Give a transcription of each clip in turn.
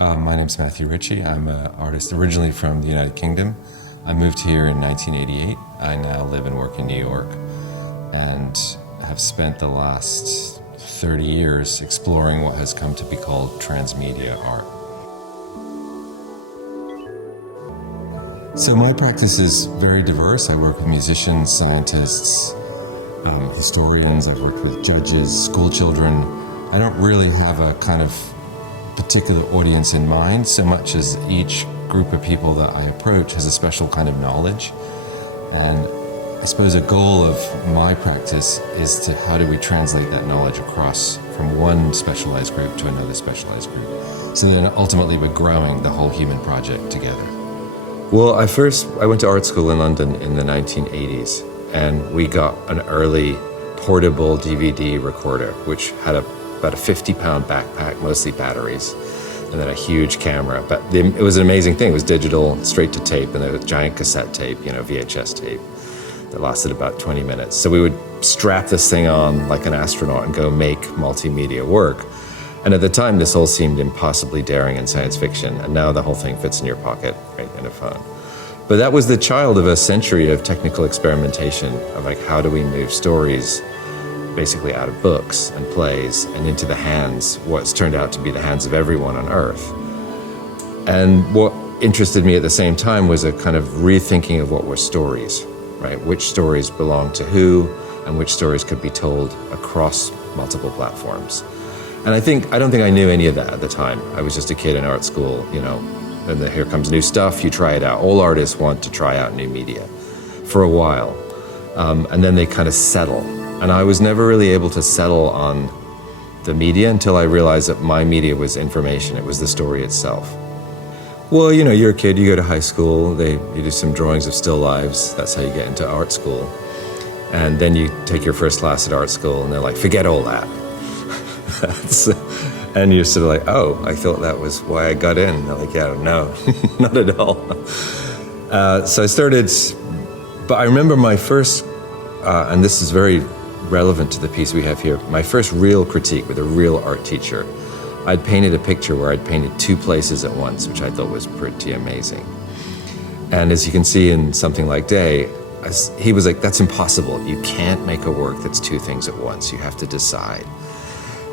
My name's Matthew Ritchie. I'm an artist originally from the United Kingdom. I moved here in 1988. I now live and work in New York and have spent the last 30 years exploring what has come to be called transmedia art. So my practice is very diverse. I work with musicians, scientists, historians. I've worked with judges, school children. I don't really have a kind of particular audience in mind so much as each group of people that I approach has a special kind of knowledge. And I suppose a goal of my practice is to how do we translate that knowledge across from one specialized group to another specialized group. So then ultimately we're growing the whole human project together. Well, I went to art school in London in the 1980s, and we got an early portable DVD recorder, which had about a 50-pound backpack, mostly batteries, and then a huge camera. But it was an amazing thing. It was digital, straight to tape, and a giant cassette tape, VHS tape, that lasted about 20 minutes. So we would strap this thing on like an astronaut and go make multimedia work. And at the time, this all seemed impossibly daring in science fiction, and now the whole thing fits in your pocket, right, in a phone. But that was the child of a century of technical experimentation, of like, how do we move stories basically out of books and plays and into the hands, what's turned out to be the hands of everyone on Earth. And what interested me at the same time was a kind of rethinking of what were stories, right? Which stories belong to who, and which stories could be told across multiple platforms. And I don't think I knew any of that at the time. I was just a kid in art school, and here comes new stuff, you try it out. All artists want to try out new media for a while. And then they kind of settle. And I was never really able to settle on the media until I realized that my media was information. It was the story itself. Well, you're a kid, you go to high school, you do some drawings of still lives. That's how you get into art school. And then you take your first class at art school and they're like, forget all that. And you're sort of like, oh, I thought that was why I got in. And they're like, yeah, no, not at all. So I started, but I remember my first, and this is very relevant to the piece we have here, my first real critique with a real art teacher. I'd painted a picture where I'd painted two places at once, which I thought was pretty amazing. And as you can see in something like Day, he was like, that's impossible. You can't make a work that's two things at once. You have to decide.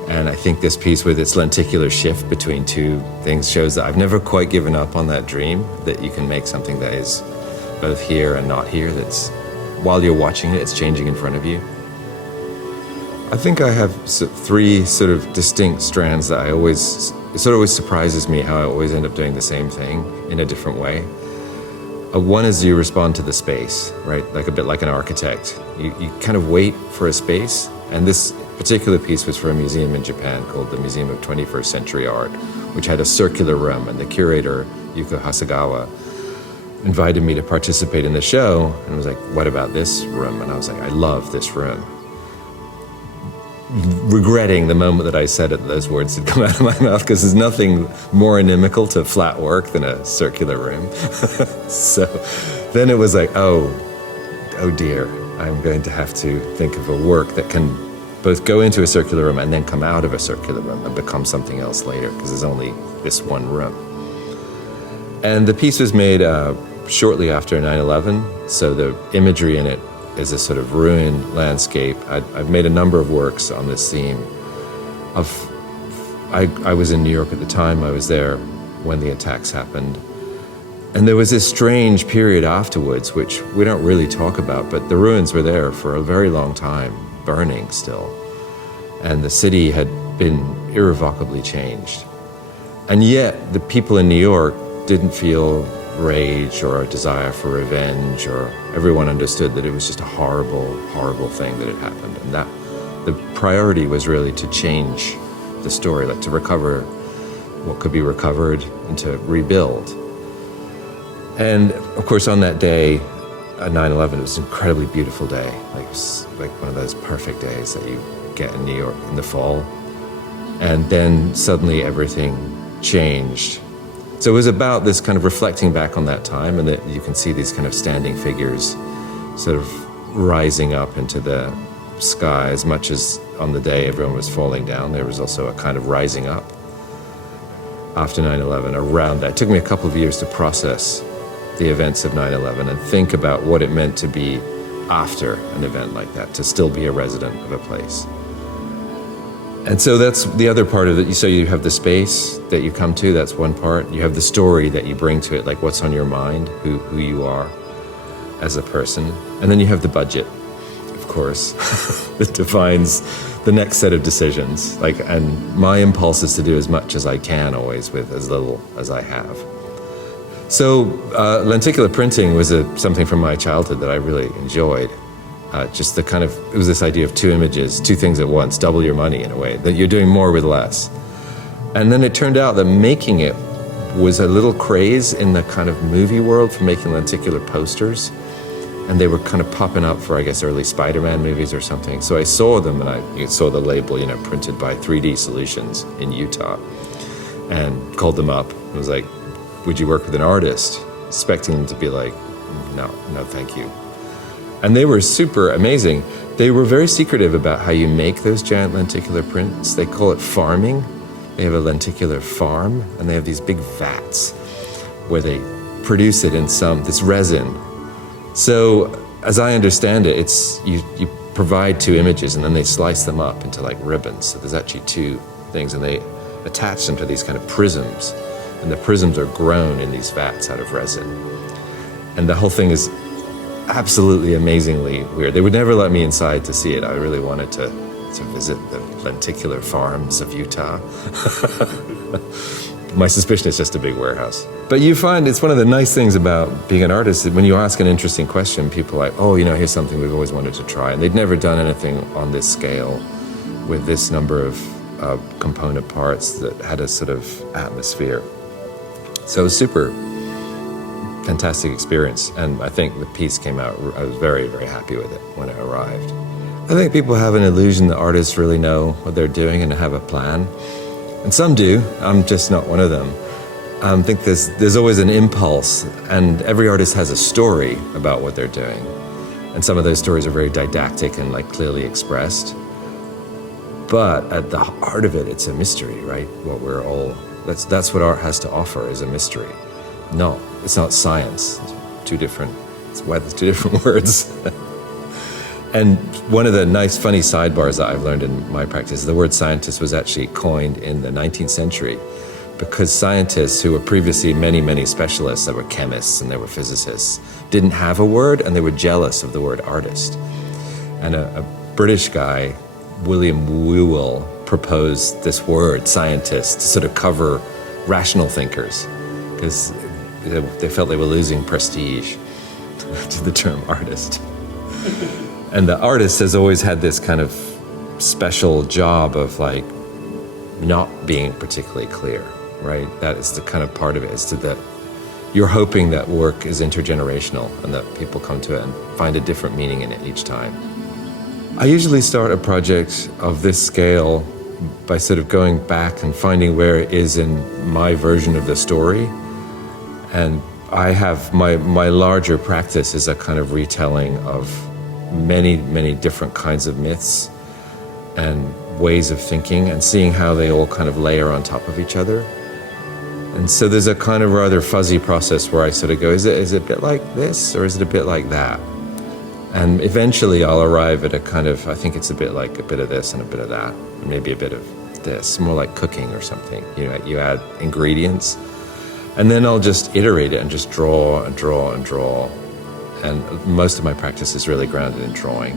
And I think this piece with its lenticular shift between two things shows that I've never quite given up on that dream, that you can make something that is both here and not here, that's, while you're watching it, it's changing in front of you. I think I have three sort of distinct strands that it sort of always surprises me how I always end up doing the same thing in a different way. One is you respond to the space, right? Like a bit like an architect. You kind of wait for a space, and this particular piece was for a museum in Japan called the Museum of 21st Century Art, which had a circular room, and the curator, Yuko Hasegawa, invited me to participate in the show, and was like, what about this room? And I was like, I love this room. Regretting the moment that I said it, those words had come out of my mouth, because there's nothing more inimical to flat work than a circular room. So then it was like, oh dear, I'm going to have to think of a work that can both go into a circular room and then come out of a circular room and become something else later, because there's only this one room. And the piece was made shortly after 9/11, so the imagery in it is a sort of ruined landscape. I've made a number of works on this theme. I was in New York at the time. I was there when the attacks happened. And there was this strange period afterwards, which we don't really talk about, but the ruins were there for a very long time, burning still. And the city had been irrevocably changed. And yet the people in New York didn't feel rage or a desire for revenge, or everyone understood that it was just a horrible, horrible thing that had happened. And that the priority was really to change the story, like to recover what could be recovered and to rebuild. And of course on that day, 9/11, it was an incredibly beautiful day. It was like one of those perfect days that you get in New York in the fall. And then suddenly everything changed. So it was about this kind of reflecting back on that time, and that you can see these kind of standing figures sort of rising up into the sky. As much as on the day everyone was falling down, there was also a kind of rising up. after 9/11, around that. It took me a couple of years to process the events of 9/11 and think about what it meant to be after an event like that, to still be a resident of a place. And so that's the other part of it. So you have the space that you come to, that's one part. You have the story that you bring to it, like what's on your mind, who you are as a person. And then you have the budget, of course, that defines the next set of decisions. And my impulse is to do as much as I can always with as little as I have. So lenticular printing was something from my childhood that I really enjoyed. Just it was this idea of two images, two things at once, double your money in a way, that you're doing more with less. And then it turned out that making it was a little craze in the kind of movie world for making lenticular posters. And they were kind of popping up for, I guess, early Spider-Man movies or something. So I saw them and I saw the label, printed by 3D Solutions in Utah, and called them up. I was like, would you work with an artist? Expecting them to be like, no, thank you. And they were super amazing. They were very secretive about how you make those giant lenticular prints. They call it farming. They have a lenticular farm, and they have these big vats where they produce it in this resin. So, as I understand it, it's you provide two images, and then they slice them up into like ribbons. So there's actually two things, and they attach them to these kind of prisms. And the prisms are grown in these vats out of resin. And the whole thing is absolutely amazingly weird. They would never let me inside to see it. I really wanted to visit the lenticular farms of Utah. My suspicion is just a big warehouse. But you find it's one of the nice things about being an artist, that when you ask an interesting question, people are like, oh, here's something we've always wanted to try. And they'd never done anything on this scale with this number of component parts that had a sort of atmosphere. So it was super fantastic experience, and I think the piece came out, I was very, very happy with it when it arrived. I think people have an illusion that artists really know what they're doing and have a plan, and some do. I'm just not one of them. I think there's always an impulse, and every artist has a story about what they're doing, and some of those stories are very didactic and clearly expressed. But at the heart of it, it's a mystery, right? That's what art has to offer, is a mystery. No, it's not science. It's two different words. And one of the nice, funny sidebars that I've learned in my practice, the word scientist was actually coined in the 19th century because scientists who were previously many, many specialists, that were chemists and they were physicists, didn't have a word, and they were jealous of the word artist. And a British guy, William Whewell, proposed this word, scientist, to sort of cover rational thinkers, because they felt they were losing prestige to the term artist. And the artist has always had this kind of special job of not being particularly clear, right? That is the kind of part of it, is that you're hoping that work is intergenerational and that people come to it and find a different meaning in it each time. I usually start a project of this scale by sort of going back and finding where it is in my version of the story. And I have my larger practice is a kind of retelling of many, many different kinds of myths and ways of thinking, and seeing how they all kind of layer on top of each other. And so there's a kind of rather fuzzy process where I sort of go, is it a bit like this, or is it a bit like that? And eventually I'll arrive at a kind of, I think it's a bit like a bit of this and a bit of that, and maybe a bit of this, more like cooking or something. You add ingredients, and then I'll just iterate it and just draw and draw and draw. And most of my practice is really grounded in drawing,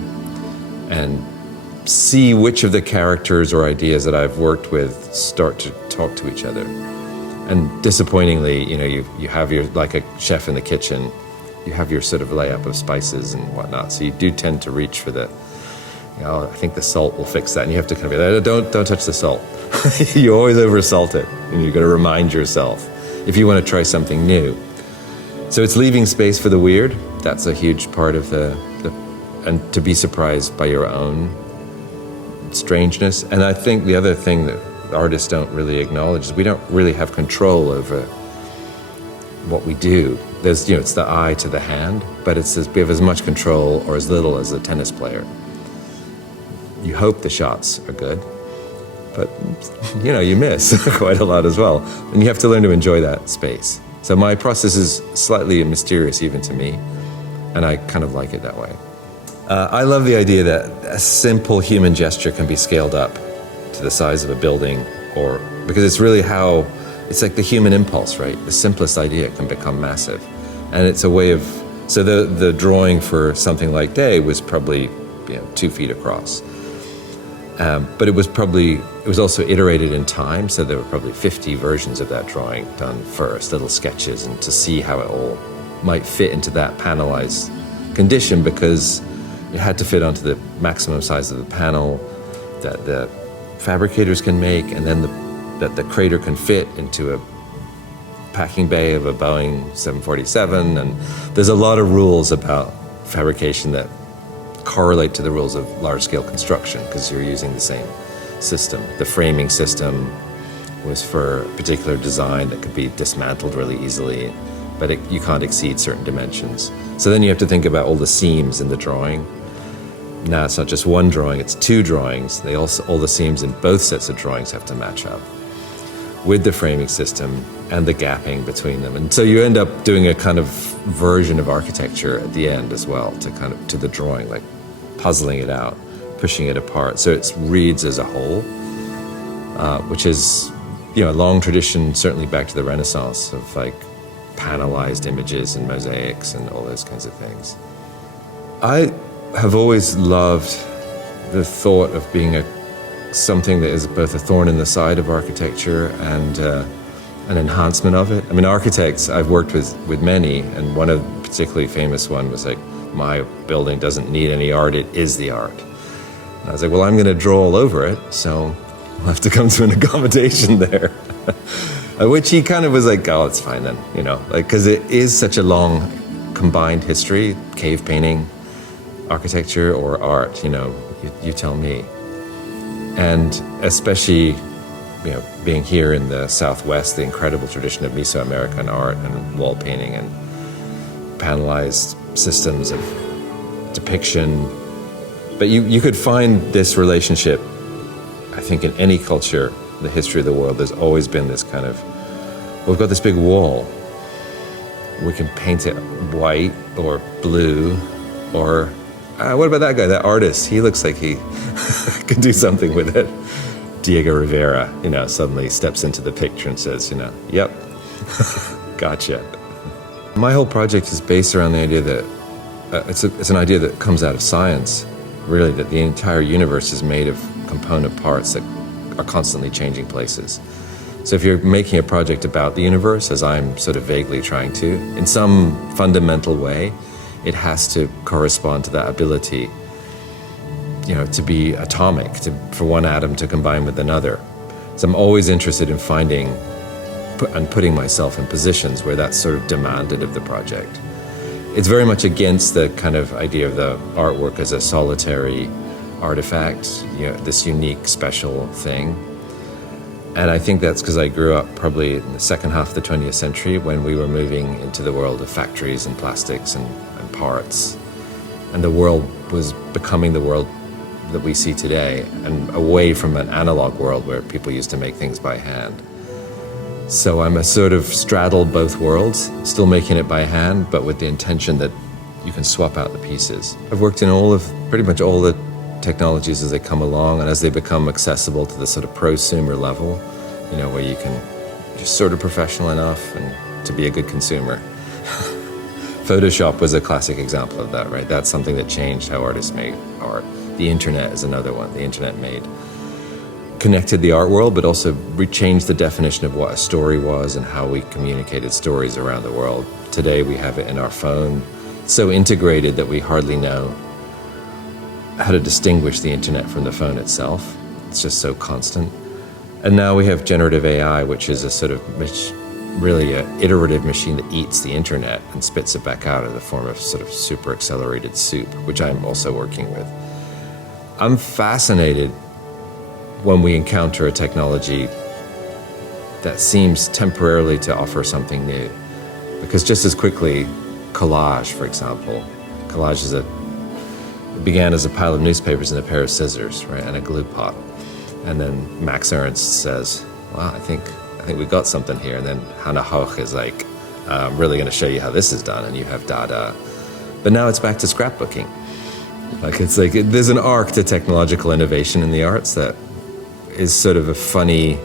and see which of the characters or ideas that I've worked with start to talk to each other. And disappointingly, you have your, like a chef in the kitchen, you have your sort of layup of spices and whatnot. So you do tend to reach for the, I think the salt will fix that. And you have to kind of be like, don't touch the salt. You always over salt it, and you've got to remind yourself if you want to try something new. So it's leaving space for the weird. That's a huge part of and to be surprised by your own strangeness. And I think the other thing that artists don't really acknowledge is we don't really have control over what we do. There's, it's the eye to the hand, but we have as much control or as little as a tennis player. You hope the shots are good, but you miss quite a lot as well. And you have to learn to enjoy that space. So my process is slightly mysterious even to me, and I kind of like it that way. I love the idea that a simple human gesture can be scaled up to the size of a building, because it's really it's like the human impulse, right? The simplest idea can become massive. And it's a way of, so the drawing for something like Day was probably 2 feet across. But it was also iterated in time, so there were probably 50 versions of that drawing done first, little sketches, and to see how it all might fit into that panelized condition, because it had to fit onto the maximum size of the panel that the fabricators can make, and then that the crater can fit into a packing bay of a Boeing 747. And there's a lot of rules about fabrication that correlate to the rules of large-scale construction, because you're using the same system. The framing system was for a particular design that could be dismantled really easily, but you can't exceed certain dimensions. So then you have to think about all the seams in the drawing. Now it's not just one drawing, it's 2 drawings. All the seams in both sets of drawings have to match up with the framing system and the gapping between them. And so you end up doing a kind of version of architecture at the end as well, to the drawing, like puzzling it out, pushing it apart, so it reads as a whole, which is a long tradition, certainly back to the Renaissance, of like panelized images and mosaics and all those kinds of things. I have always loved the thought of being something that is both a thorn in the side of architecture and an enhancement of it. I mean, architects, I've worked with many, and one of the particularly famous one was like, my building doesn't need any art, it is the art. And I was like, well, I'm going to draw all over it, so we'll have to come to an accommodation there. Which he kind of was like, oh, it's fine then, because it is such a long combined history, cave painting, architecture or art, you tell me. And especially, being here in the Southwest, the incredible tradition of Mesoamerican art and wall painting and panelized systems of depiction. But you could find this relationship, I think, in any culture, the history of the world. There's always been this kind of, we've got this big wall. We can paint it white or blue, or what about that guy, that artist? He looks like he could do something with it. Diego Rivera, suddenly steps into the picture and says, yep, gotcha. My whole project is based around the idea that it's an idea that comes out of science, really, that the entire universe is made of component parts that are constantly changing places. So if you're making a project about the universe, as I'm sort of vaguely trying to, in some fundamental way, it has to correspond to that ability, to be atomic, for one atom to combine with another. So I'm always interested in finding and putting myself in positions where that's sort of demanded of the project. It's very much against the kind of idea of the artwork as a solitary artifact, this unique, special thing. And I think that's because I grew up probably in the second half of the 20th century, when we were moving into the world of factories and plastics and parts. And the world was becoming the world that we see today, and away from an analog world where people used to make things by hand. So I'm a sort of straddle both worlds, still making it by hand, but with the intention that you can swap out the pieces. I've worked in pretty much all the technologies as they come along, and as they become accessible to the sort of prosumer level, where you're sort of professional enough and to be a good consumer. Photoshop was a classic example of that, right? That's something that changed how artists made art. The internet is another one. The internet connected the art world, but also changed the definition of what a story was and how we communicated stories around the world. Today we have it in our phone, so integrated that we hardly know how to distinguish the internet from the phone itself. It's just so constant. And now we have generative AI, which is a sort of really an iterative machine that eats the internet and spits it back out in the form of sort of super accelerated soup, which I'm also working with. I'm fascinated when we encounter a technology that seems temporarily to offer something new. Because just as quickly, collage, for example, it began as a pile of newspapers and a pair of scissors, right, and a glue pot. And then Max Ernst says, well, I think we got something here. And then Hannah Hoch is like, I'm really going to show you how this is done. And you have Dada. But now it's back to scrapbooking. There's an arc to technological innovation in the arts that is sort of a funny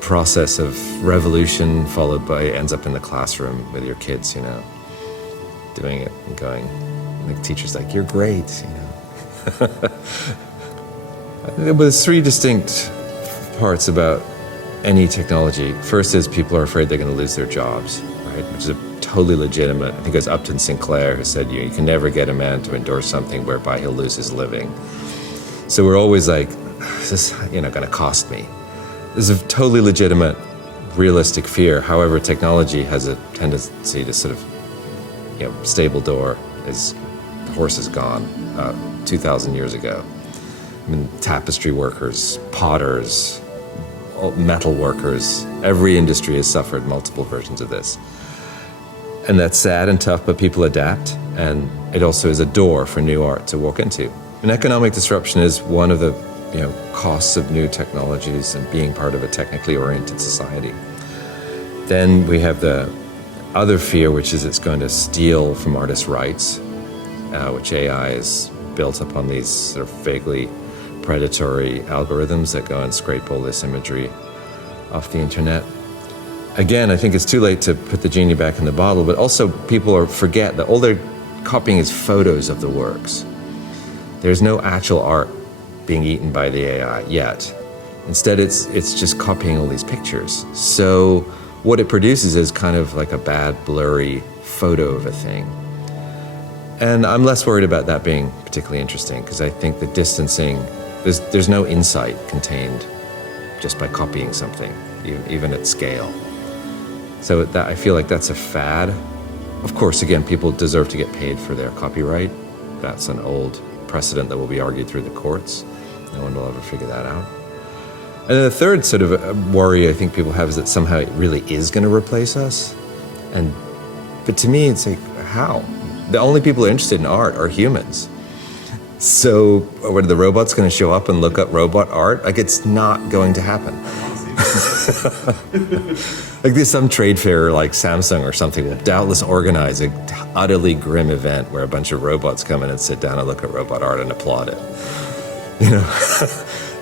process of revolution followed by ends up in the classroom with your kids, doing it and going, and the teacher's like, you're great, There's three distinct parts about any technology. First is people are afraid they're going to lose their jobs, right? Which is a totally legitimate. I think it was Upton Sinclair who said, you can never get a man to endorse something whereby he'll lose his living. So we're always like, is this, going to cost me? This is a totally legitimate, realistic fear. However, technology has a tendency to sort of, stable door is, the horse is gone 2,000 years ago. I mean, tapestry workers, potters, metal workers, every industry has suffered multiple versions of this. And that's sad and tough, but people adapt, and it also is a door for new art to walk into. And economic disruption is one of the costs of new technologies and being part of a technically oriented society. Then we have the other fear, which is it's going to steal from artists' rights, which AI is built upon these sort of vaguely predatory algorithms that go and scrape all this imagery off the internet. Again, I think it's too late to put the genie back in the bottle, but also people forget that all they're copying is photos of the works. There's no actual art being eaten by the AI yet. Instead, it's just copying all these pictures. So what it produces is kind of like a bad, blurry photo of a thing. And I'm less worried about that being particularly interesting, because I think the distancing, there's no insight contained just by copying something, even at scale. So that I feel like that's a fad. Of course, again, people deserve to get paid for their copyright. That's an old precedent that will be argued through the courts. No one will ever figure that out. And then the third sort of worry I think people have is that somehow it really is going to replace us. But to me, it's like, how? The only people who are interested in art are humans. So what, are the robots going to show up and look up robot art? Like, it's not going to happen. Like, there's some trade fair like Samsung or something will doubtless organize an utterly grim event where a bunch of robots come in and sit down and look at robot art and applaud it.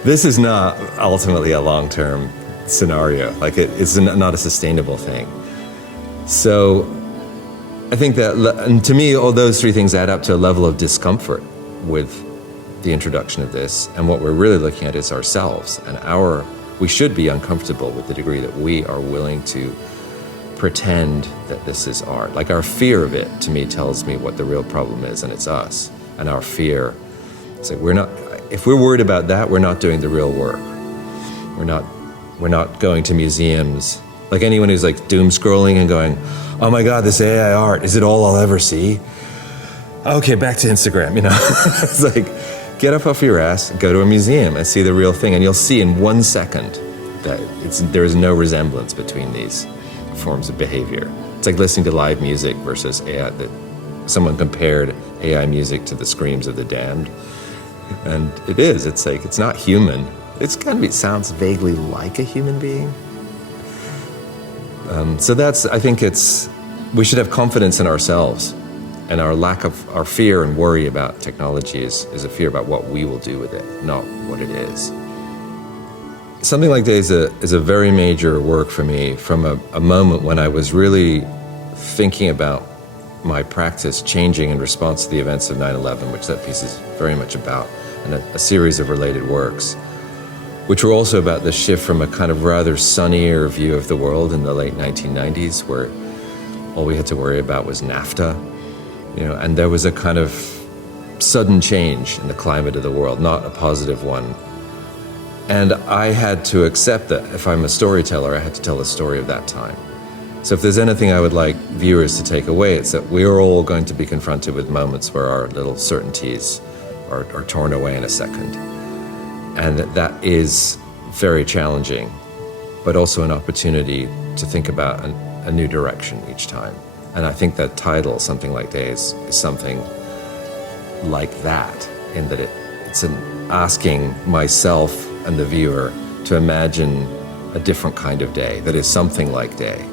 This is not ultimately a long-term scenario. Like, it's not a sustainable thing. So I think that, and to me, all those three things add up to a level of discomfort with the introduction of this. And what we're really looking at is ourselves and we should be uncomfortable with the degree that we are willing to pretend that this is art. Like, our fear of it, to me, tells me what the real problem is, and it's us. And our fear, it's like if we're worried about that, we're not doing the real work. We're not going to museums. Like, anyone who's like doom scrolling and going, oh my God, this AI art, is it all I'll ever see? Okay, back to Instagram, It's like, get up off your ass, go to a museum and see the real thing, and you'll see in 1 second that there is no resemblance between these forms of behavior. It's like listening to live music versus AI. That someone compared AI music to the screams of the damned, and it's like, it's not human. It sounds vaguely like a human being. So I think we should have confidence in ourselves. And our fear and worry about technology is a fear about what we will do with it, not what it is. Something like that is a very major work for me from a moment when I was really thinking about my practice changing in response to the events of 9/11, which that piece is very much about, and a series of related works, which were also about the shift from a kind of rather sunnier view of the world in the late 1990s, where all we had to worry about was NAFTA. And there was a kind of sudden change in the climate of the world, not a positive one. And I had to accept that if I'm a storyteller, I had to tell the story of that time. So if there's anything I would like viewers to take away, it's that we're all going to be confronted with moments where our little certainties are torn away in a second. And that is very challenging, but also an opportunity to think about a new direction each time. And I think that title, Something Like Days, is something like that, in that it's an asking myself and the viewer to imagine a different kind of day that is something like day.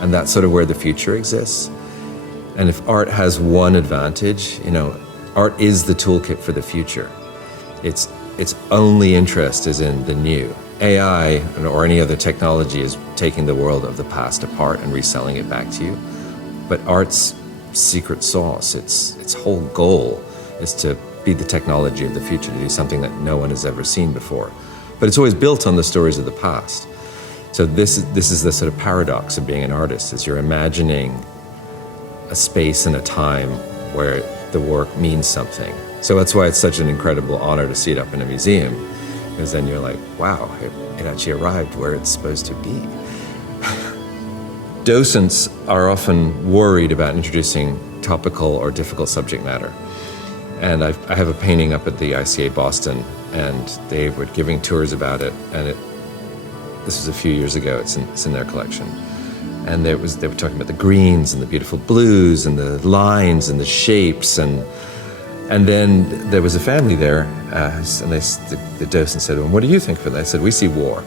And that's sort of where the future exists. And if art has one advantage, art is the toolkit for the future. Its only interest is in the new. AI or any other technology is taking the world of the past apart and reselling it back to you. But art's secret sauce, its whole goal is to be the technology of the future, to do something that no one has ever seen before. But it's always built on the stories of the past. So this is the sort of paradox of being an artist, is you're imagining a space and a time where the work means something. So that's why it's such an incredible honor to see it up in a museum, because then you're like, wow, it actually arrived where it's supposed to be. Docents are often worried about introducing topical or difficult subject matter. And I have a painting up at the ICA Boston, and they were giving tours about it, and this was a few years ago, it's in their collection. And they were talking about the greens and the beautiful blues and the lines and the shapes, and then there was a family there, and the docent said, well, what do you think of it? I said, we see war.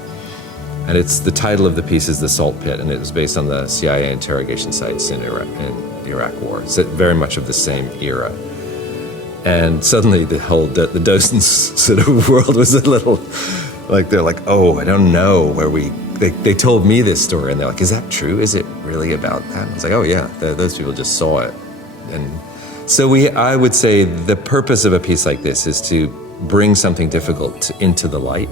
And the title of the piece is The Salt Pit, and it was based on the CIA interrogation sites in the Iraq War. It's very much of the same era. And suddenly the docent's sort of world was a little, like, they're like, oh, I don't know they told me this story, and they're like, is that true? Is it really about that? And I was like, oh yeah, those people just saw it. And so I would say the purpose of a piece like this is to bring something difficult into the light,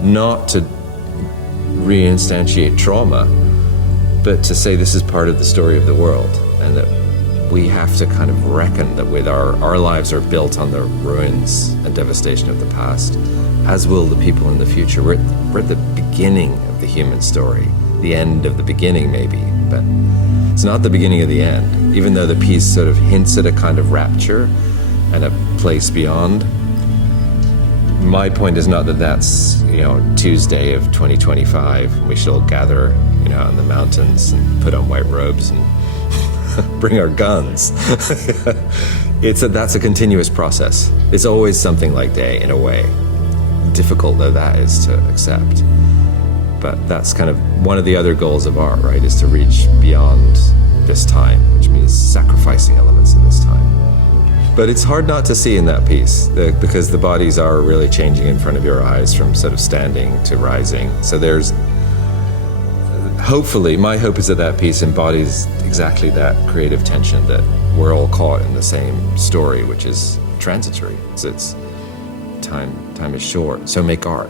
not to reinstantiate trauma, but to say this is part of the story of the world, and that we have to kind of reckon that with our lives are built on the ruins and devastation of the past, as will the people in the future. We're at the beginning of the human story, the end of the beginning maybe, but it's not the beginning of the end, even though the piece sort of hints at a kind of rapture and a place beyond. My point is not that that's, Tuesday of 2025, and we should all gather, in the mountains and put on white robes and bring our guns. That's a continuous process. It's always something like day, in a way. Difficult though that is to accept. But that's kind of one of the other goals of art, right? Is to reach beyond this time, which means sacrificing elements of this time. But it's hard not to see in that piece, because the bodies are really changing in front of your eyes from sort of standing to rising. So there's, hopefully, my hope is that piece embodies exactly that creative tension, that we're all caught in the same story, which is transitory. So it's time is short, so make art.